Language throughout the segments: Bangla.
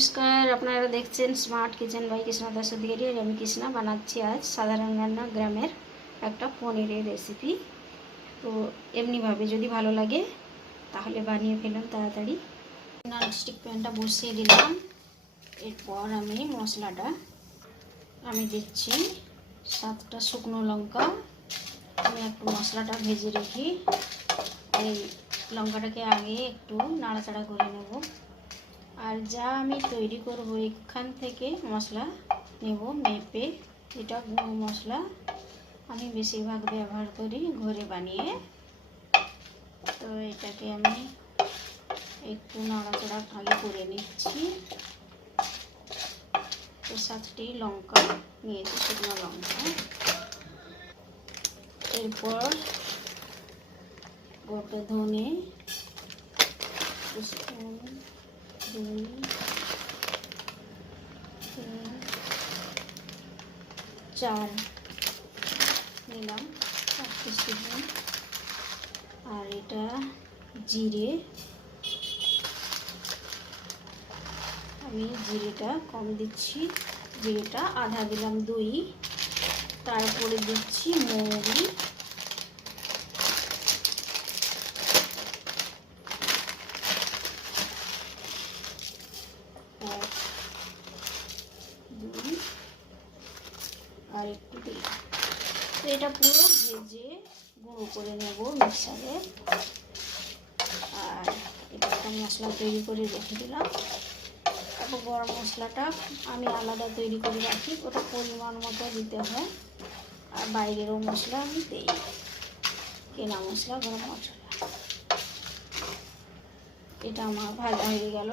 নমস্কার, আপনারা দেখছেন smart kitchen by Krishna Das Adhikari আর আমি কৃষ্ণা বানাচ্ছি আজ সাধারণ রান্না গ্রামের একটা পনিরের রেসিপি তো এমনিভাবে যদি ভালো লাগে, তাহলে বানিয়ে ফেলুন তাড়াতাড়ি। ননস্টিক প্যানটা বসিয়ে দিলাম। এরপর আমি মশলাটা, আমি দিচ্ছি সাতটা শুকনো লঙ্কা। আমি একটু মশলাটা ভেজে রেখি, এই লঙ্কাটাকে আগে একটু নাড়াচাড়া করে নেব। আর যা আমি তৈরি করব এখান থেকে মশলা নেব, মেপে। এটা গুঁড়ো মশলা আমি বেশিরভাগ ব্যবহার করি ঘরে বানিয়ে। তো এটাকে আমি একটু নাড়াচাড়া ভালো করে নিচ্ছি। তো সাতটি লঙ্কা নিয়েছি, শুকনো লঙ্কা। এরপর গোটা ধনে চার। নিলাম চারটে স্পুন আর এটা জিরে। আমি জিরেটা কম দিচ্ছি। জিরেটা আধা দিলাম দই। তারপরে দিচ্ছি মৌরি এক দুই আর একটু দিলাম তো এটা পুরো ভেজে গুঁড়ো করে নেব মিক্সারে। আর এটা একটা মশলা তৈরি করে রেখে দিলাম। তারপর গরম মশলাটা আমি আলাদা তৈরি করে রাখি। ওটা পরিমাণ মতো দিতে হয়। আর বাইরেরও মশলা আমি দিই। কেনা মশলা, গরম মশলা। এটা আমার ভাজা হয়ে গেল।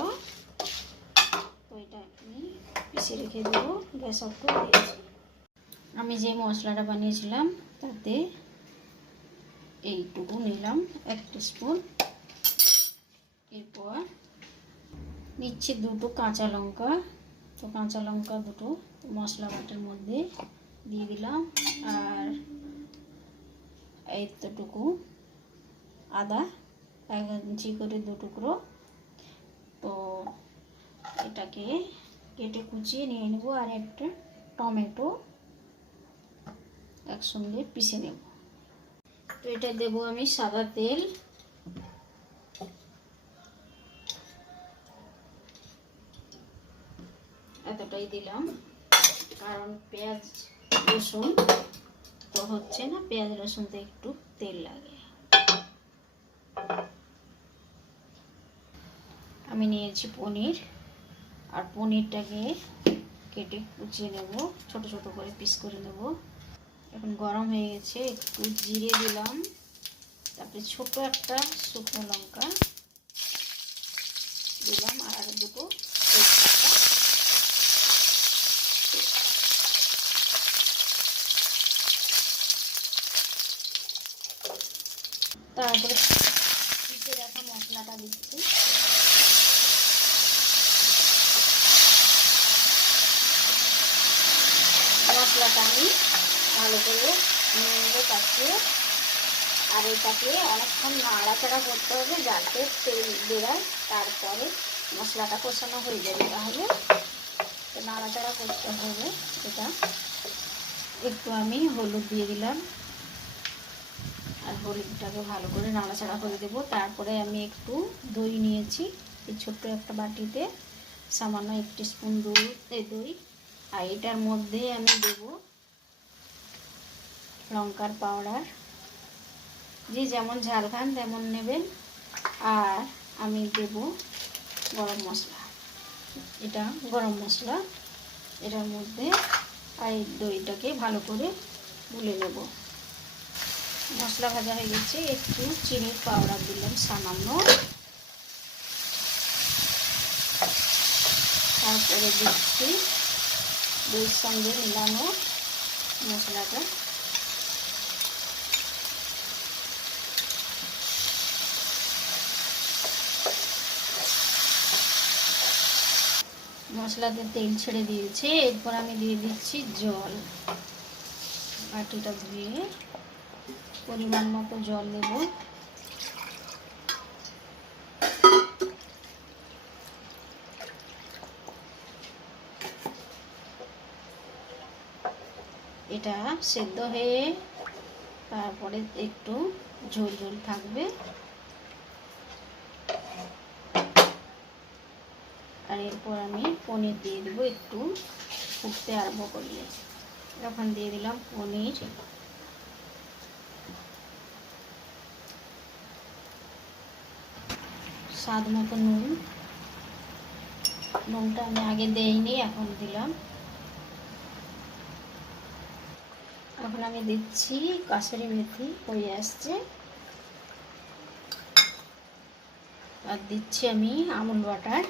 তো এটা আমি পিষে রেখে দেবো। গ্যাস অফ করে দিয়েছি। আমি যে মশলাটা বানিয়েছিলাম, তাতে এইটুকু নিলাম, এক স্পুন এরপর নিচ্ছি দুটো কাঁচা লঙ্কা। তো কাঁচা লঙ্কা দুটো মশলা বাটার মধ্যে দিয়ে দিলাম। আর এইটুকু আদা, এক ইঞ্চি করে দু টুকরো। তো এটাকে কেটে কুচিয়ে নিয়ে নেব। আর একটা টমেটো একসঙ্গে পিষে নেব। তো এটা দেবো আমি সাদা তেল। এতটাই দিলাম, কারণ পেঁয়াজ রসুন তো হচ্ছে না, পেঁয়াজ রসুনতে একটু তেল লাগে। আমি নিয়েছি পনির, আর পনিরটাকে কেটে কুচিয়ে নেব, ছোট ছোট করে পিস করে নেব। এখন গরম হয়ে গেছে, একটু জিরে দিলাম। তারপরে ছোট একটা শুকনো লঙ্কা দিলাম, আর দুটো তারপরে রাখা মশলাটা দিচ্ছি। মশলাটা আমি ভালো করে নিয়ে কাছে আর এটাকে অনেকক্ষণ নাড়াচাড়া করতে হবে যাতে তেল বেরায়, তারপরে মশলাটা কষানো হয়ে যাবে তাহলে। নাড়াচাড়া করতে হবে এটা। একটু আমি হলুদ দিয়ে দিলাম। আর হলুদটাকে ভালো করে নাড়াচাড়া করে দেবো। তারপরে আমি একটু দই নিয়েছি। এই ছোট্ট একটা বাটিতে সামান্য একটি স্পুন দই দই। আর এটার মধ্যে আমি দেব লঙ্কার পাউডার। যে যেমন ঝাল খান তেমন নেবেন। আর আমি দেব গরম মশলা। এটা গরম মশলা। এটার মধ্যে এই দইটাকে ভালো করে গুলে নেব। মশলা ভাজা হয়ে গেছে। একটু চিনির পাউডার দিলাম সামান্য। তারপরে দিচ্ছি দইয়ের সঙ্গে মিলানো মশলাটা। মশলাতে তেল ছেড়ে দিয়েছে। এরপর আমি দিয়ে দিচ্ছি জল। বাটিটা ধুয়ে পরিমাণ মতো জল দেব এটা সেদ্ধ হয়ে তারপরে একটু ঝোল ঝোল থাকবে। আর এরপর আমি পনির দিয়ে দেবো একটু ফুটতে আরম্ভ করলে। এখন দিয়ে দিলাম পনির। স্বাদ মতো নুন। নুনটা আমি আগে দেইনি, এখন দিলাম। এখন আমি দিচ্ছি কাসুরি মেথি হয়ে আসছে। আর দিচ্ছি আমি আমুল বাটার।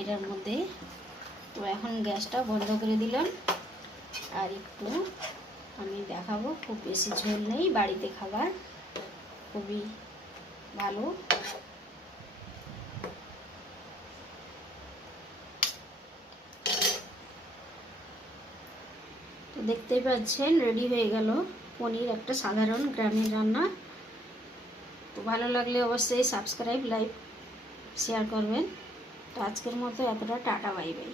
এটার মধ্যে। তো এখন গ্যাসটা বন্ধ করে দিলাম। আর একটু আমি দেখাবো, খুব বেশি ঝোল নেই, বাড়িতে খাবার খুবই ভালো। তো দেখতেই পাচ্ছেন, রেডি হয়ে গেল পনির, একটা সাধারণ গ্রামের রান্না। তো ভালো লাগলে অবশ্যই সাবস্ক্রাইব, লাইক, শেয়ার করবেন। তো আজকের মতো এতটা টাটা বাই বাই।